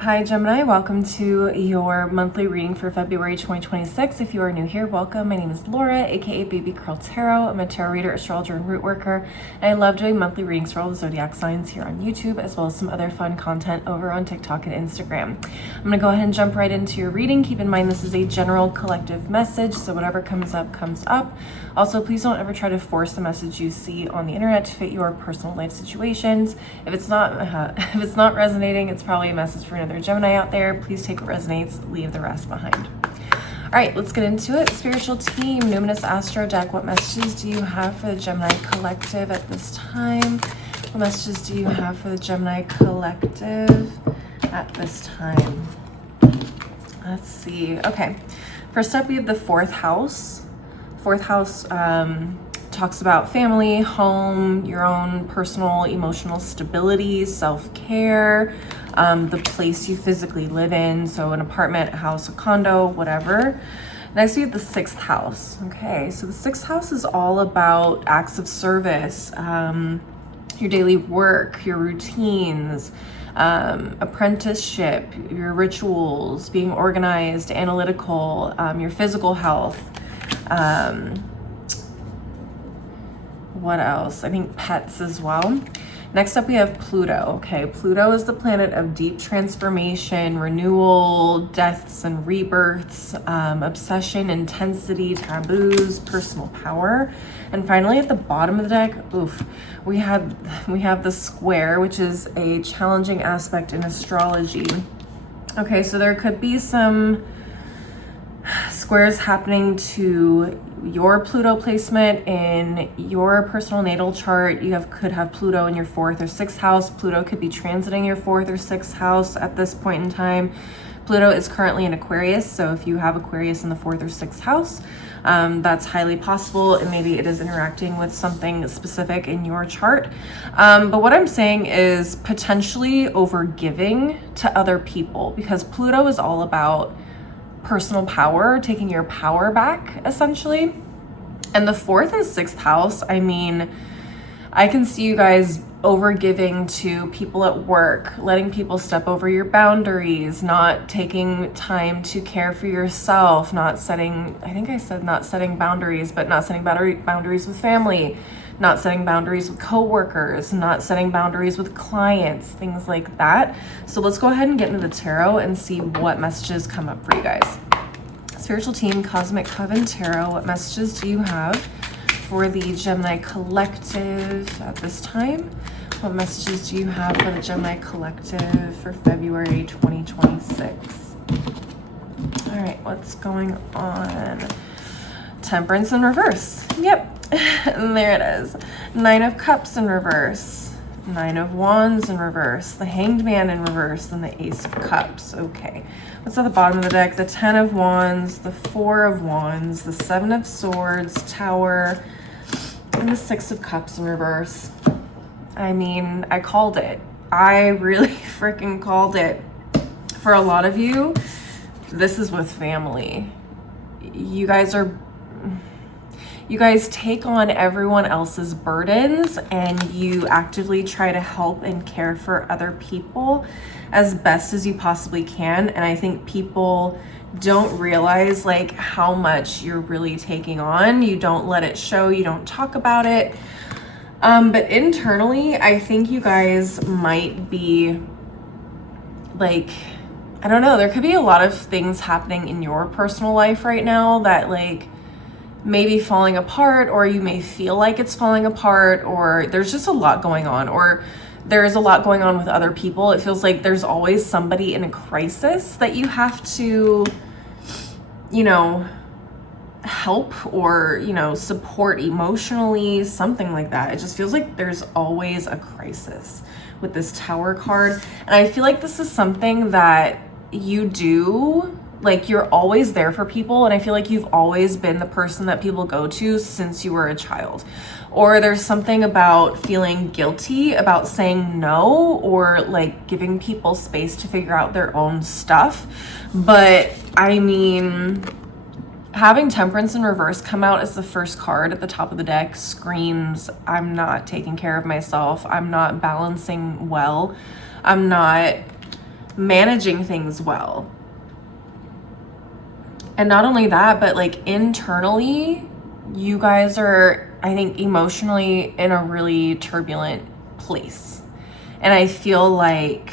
Hi Gemini, welcome to your monthly reading for February 2026. If you are new here, welcome. My name is Laura, aka Baby Curl Tarot. I'm a tarot reader, astrologer, and root worker. And I love doing monthly readings for all the zodiac signs here on YouTube, as well as some other fun content over on TikTok and Instagram. I'm gonna go ahead and jump right into your reading. Keep in mind this is a general collective message, so whatever comes up, comes up. Also, please don't ever try to force the message you see on the internet to fit your personal life situations. If it's not resonating, it's probably a message for another Gemini out there. Please take what resonates, leave the rest behind. All right, let's get into it. Spiritual team, Numinous Astro deck, what messages do you have for the Gemini collective at this time? What messages do you have for the Gemini collective at this time? Let's see. Okay, first up we have the fourth house. Fourth house talks about family, home, your own personal emotional stability, self-care, the place you physically live in, so an apartment, a house, a condo, whatever. Next we have the sixth house. Okay, so the sixth house is all about acts of service, your daily work, your routines, apprenticeship, your rituals, being organized, analytical, your physical health. What else? I think pets as well. Next up we have Pluto. Okay, Pluto is the planet of deep transformation, renewal, deaths and rebirths, obsession, intensity, taboos, personal power. And finally at the bottom of the deck, we have the square, which is a challenging aspect in astrology. Okay, so there could be some squares happening to your Pluto placement in your personal natal chart. You could have Pluto in your fourth or sixth house. Pluto could be transiting your fourth or sixth house at this point in time. Pluto is currently in Aquarius, so if you have Aquarius in the fourth or sixth house, that's highly possible, and maybe it is interacting with something specific in your chart. But what I'm saying is potentially overgiving to other people, because Pluto is all about personal power, taking your power back, essentially. And the fourth and sixth house, I mean, I can see you guys overgiving to people at work, letting people step over your boundaries, not taking time to care for yourself, not setting boundaries, but not setting boundaries with family, not setting boundaries with coworkers, not setting boundaries with clients, things like that. So let's go ahead and get into the tarot and see what messages come up for you guys. Spiritual team, Cosmic Coven Tarot, what messages do you have for the Gemini collective at this time? What messages do you have for the Gemini collective for February 2026? All right, what's going on? Temperance in reverse. Yep. And there it is. Nine of Cups in reverse. Nine of Wands in reverse. The Hanged Man in reverse. And the Ace of Cups. Okay. What's at the bottom of the deck? The Ten of Wands. The Four of Wands. The Seven of Swords. Tower. And the Six of Cups in reverse. I mean, I called it. I really freaking called it. For a lot of you, this is with family. You guys take on everyone else's burdens, and you actively try to help and care for other people as best as you possibly can. And I think people don't realize like how much you're really taking on. You don't let it show, you don't talk about it. But internally, I think you guys might be like, I don't know, there could be a lot of things happening in your personal life right now that like maybe falling apart, or you may feel like it's falling apart, or there's just a lot going on, or there's a lot going on with other people. It feels like there's always somebody in a crisis that you have to, help or, support emotionally, something like that. It just feels like there's always a crisis with this Tower card. And I feel like this is something that you do. Like, you're always there for people, and I feel like you've always been the person that people go to since you were a child. Or there's something about feeling guilty about saying no, or like giving people space to figure out their own stuff. But I mean, having Temperance in reverse come out as the first card at the top of the deck screams, I'm not taking care of myself. I'm not balancing well. I'm not managing things well. And not only that, but like internally, you guys are, I think, emotionally in a really turbulent place. And I feel like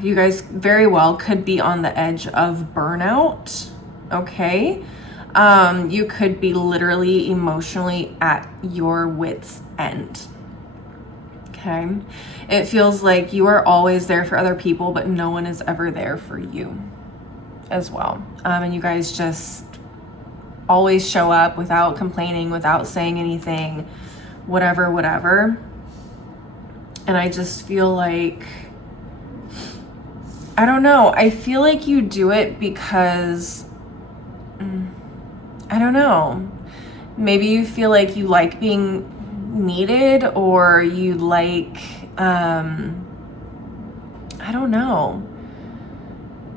you guys very well could be on the edge of burnout, okay? You could be literally emotionally at your wit's end, okay? It feels like you are always there for other people, but no one is ever there for you as well. And you guys just always show up without complaining, without saying anything, whatever. And I just feel like, I don't know, I feel like you do it because, I don't know, maybe you feel like you like being needed, or you like, I don't know,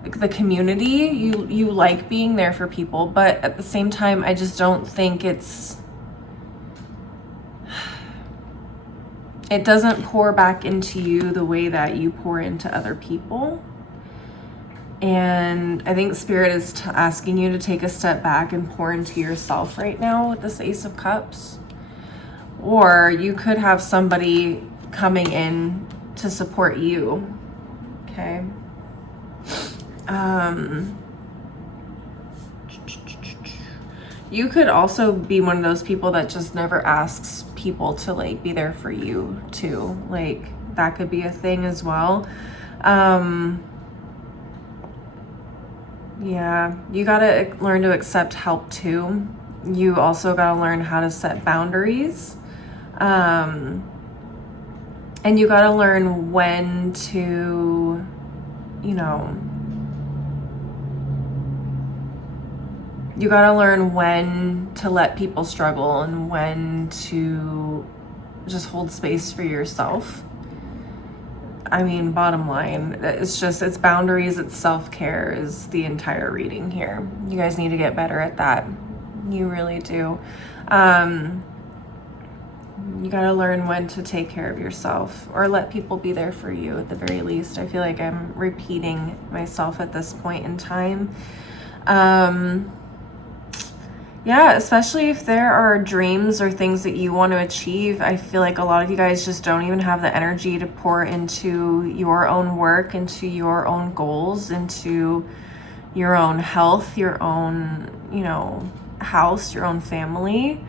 the community, you like being there for people, but at the same time, I just don't think it doesn't pour back into you the way that you pour into other people. And I think Spirit is asking you to take a step back and pour into yourself right now with this Ace of Cups. Or you could have somebody coming in to support you, okay? You could also be one of those people that just never asks people to like be there for you too. Like that could be a thing as well. Yeah, you gotta learn to accept help too. You also gotta learn how to set boundaries. And you gotta learn when to, you gotta learn when to let people struggle and when to just hold space for yourself. I mean, bottom line, it's boundaries, it's self-care is the entire reading here. You guys need to get better at that. You really do. You gotta learn when to take care of yourself or let people be there for you at the very least. I feel like I'm repeating myself at this point in time. Yeah, especially if there are dreams or things that you want to achieve. I feel like a lot of you guys just don't even have the energy to pour into your own work, into your own goals, into your own health, your own, house, your own family.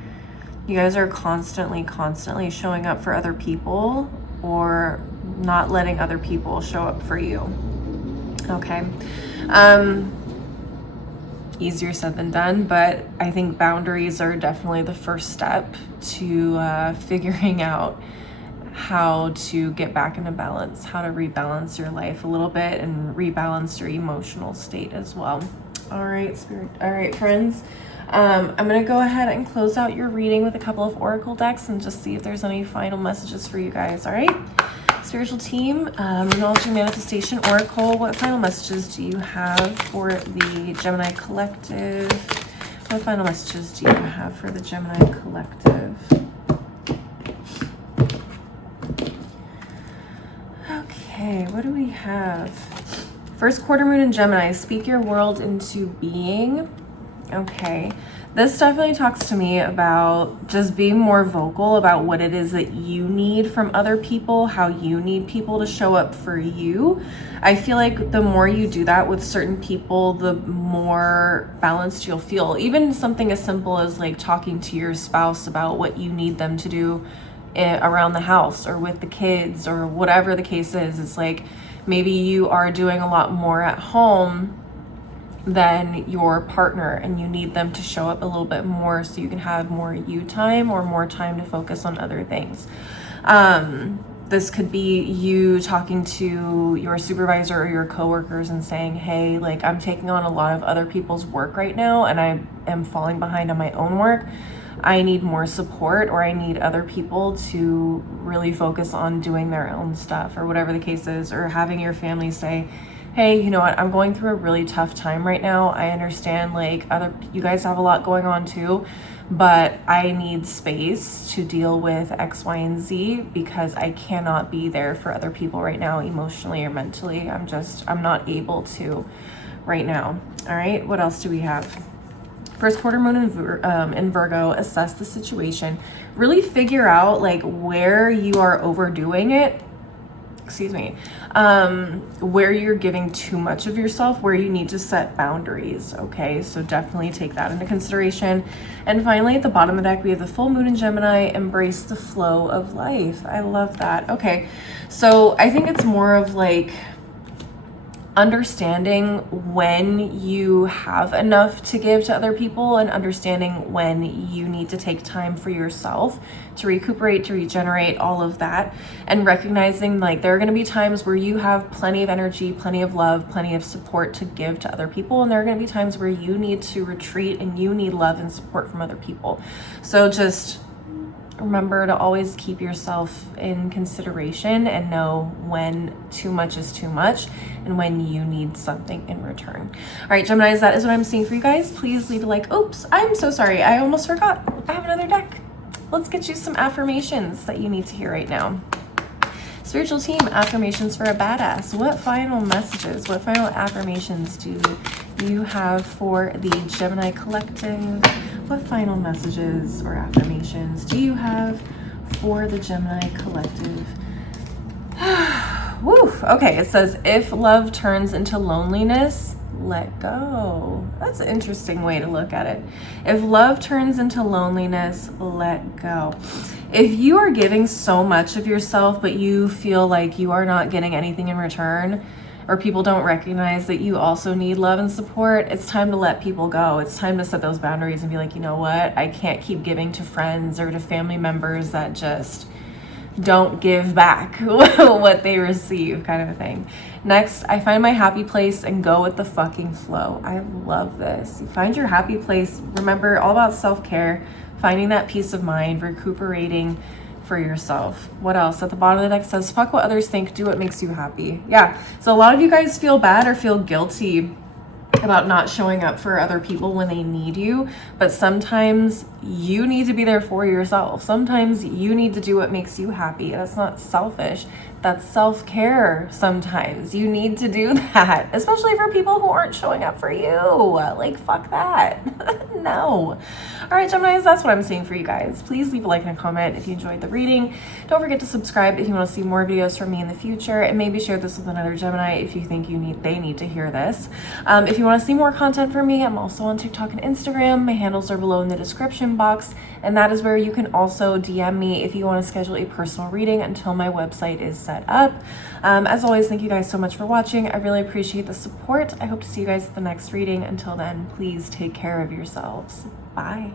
You guys are constantly showing up for other people or not letting other people show up for you. Okay. Easier said than done, but I think boundaries are definitely the first step to figuring out how to get back into balance, how to rebalance your life a little bit and rebalance your emotional state as well. All right, Spirit. All right, friends. I'm going to go ahead and close out your reading with a couple of oracle decks and just see if there's any final messages for you guys. All right. Spiritual team, Acknowledging Manifestation Oracle, what final messages do you have for the Gemini Collective? What final messages do you have for the Gemini Collective? Okay, what do we have? First quarter moon in Gemini, speak your world into being. Okay, this definitely talks to me about just being more vocal about what it is that you need from other people, how you need people to show up for you. I feel like the more you do that with certain people, the more balanced you'll feel. Even something as simple as like talking to your spouse about what you need them to do around the house or with the kids or whatever the case is. It's like maybe you are doing a lot more at home than your partner and you need them to show up a little bit more so you can have more you time or more time to focus on other things. This could be you talking to your supervisor or your coworkers and saying, hey, like I'm taking on a lot of other people's work right now and I am falling behind on my own work. I need more support, or I need other people to really focus on doing their own stuff or whatever the case is, or having your family say, hey, you know what, I'm going through a really tough time right now. I understand like you guys have a lot going on too, but I need space to deal with X, Y, and Z because I cannot be there for other people right now, emotionally or mentally. I'm not able to right now. All right, what else do we have? First quarter moon in Virgo, assess the situation. Really figure out like where you are overdoing it. Excuse me. Where you're giving too much of yourself, where you need to set boundaries. Okay, so definitely take that into consideration. And finally, at the bottom of the deck, we have the full moon in Gemini, embrace the flow of life. I love that. Okay, so I think it's more of like understanding when you have enough to give to other people and understanding when you need to take time for yourself to recuperate, to regenerate, all of that, and recognizing like there are going to be times where you have plenty of energy, plenty of love, plenty of support to give to other people, and there are going to be times where you need to retreat and you need love and support from other people. So just remember to always keep yourself in consideration and know when too much is too much and when you need something in return. All right, Geminis, that is what I'm seeing for you guys. Please leave a like. Oops, I'm so sorry. I almost forgot. I have another deck. Let's get you some affirmations that you need to hear right now. Spiritual team, affirmations for a badass. What final messages, what final affirmations do you have for the Gemini collective? What final messages or affirmations do you have for the Gemini collective? Woo. Okay, it says, if love turns into loneliness, let go. That's an interesting way to look at it. If love turns into loneliness, let go. If you are giving so much of yourself, but you feel like you are not getting anything in return, or people don't recognize that you also need love and support, it's time to let people go. It's time to set those boundaries and be like, you know what? I can't keep giving to friends or to family members that just don't give back what they receive, kind of a thing. Next, I find my happy place and go with the fucking flow. I love this. You find your happy place. Remember, all about self-care, finding that peace of mind, recuperating for yourself. What else? At the bottom of the deck says, fuck what others think, do what makes you happy. Yeah, so a lot of you guys feel bad or feel guilty about not showing up for other people when they need you, but sometimes you need to be there for yourself. Sometimes you need to do what makes you happy. That's not selfish. That's self-care. Sometimes you need to do that, especially for people who aren't showing up for you. Like, fuck that. No. All right, Geminis, that's what I'm seeing for you guys. Please leave a like and a comment if you enjoyed the reading. Don't forget to subscribe if you want to see more videos from me in the future, and maybe share this with another Gemini if you think they need to hear this. If you want to see more content from me, I'm also on TikTok and Instagram. My handles are below in the description box, and that is where you can also DM me if you want to schedule a personal reading until my website is set up. As always, thank you guys so much for watching. I really appreciate the support. I hope to see you guys at the next reading. Until then, please take care of yourselves. Bye.